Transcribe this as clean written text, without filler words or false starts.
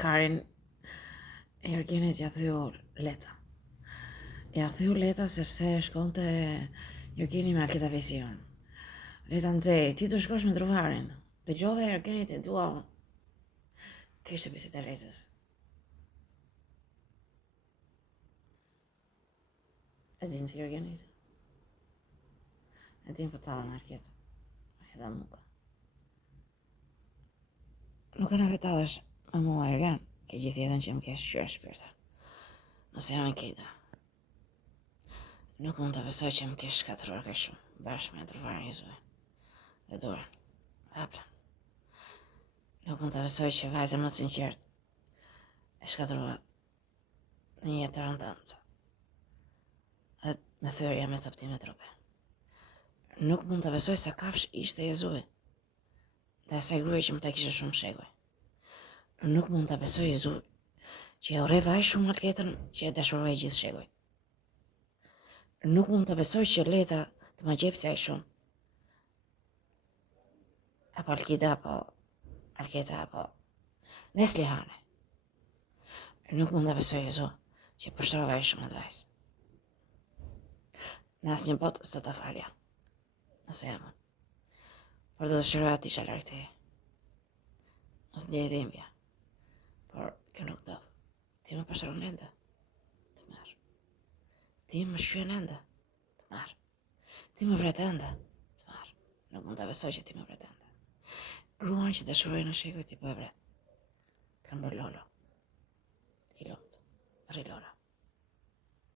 Karin e Ergenit ja thyu Leta. Ja thyu Leta sepse shkonte Ergeni me Alketa Vision. Leta nxej, ti do shkosh me Druvarin. Dëgjove Ergenit e dua unë. Kishte bisedë e Letës. E din të Ergenit. E din pëtalla me Alketa. Alketa muka. Nuk e në vetallesh me mua Ergen, ke gjithë jetën që më ke shqyrë shpirta. Nëse jam e kejta. Nuk mund të besoj që më ke shkatruar kaq shumë, bashkë me Druvarin i Zuj. Dhe Dorën, Aplën. Nuk mund të besoj që vajza më sinqert e shkatrua në një jetë të rëndëmt. Dhe me thërja me coptime trupe. Nuk mund të besoj sa kafsh ishte e Zuj. Dhe asaj gruaje që më ta kishte shumë shekuj. Nuk mund të besoj i Zuj që e urrej vaj shumë Alketën që e dashuroi gjithë shekuj. Nuk mund të besoj që Leta të më gjepse aq shumë. Apo Alkida, apo Alketa, apo Neslihane. Nuk mund të besoj i Zuj që përshtrova aq shumë atë vajzë. Në asnjë botë s'do ta falja. Nëse jam unë. Por do të dëshiroja të isha larg teje. Mos ndjej dhimbje. Por kjo nuk do. Ti më pashtron ende. Të merr. Ti më shqyen ende. Të marr. Ti më vret ende. Të marr. Nuk mund ta besoj që ti më vret ende. Gruan që dashuroj në shekuj ti po e vret. Kam bërë Lolo. I lumt. Rri Lola.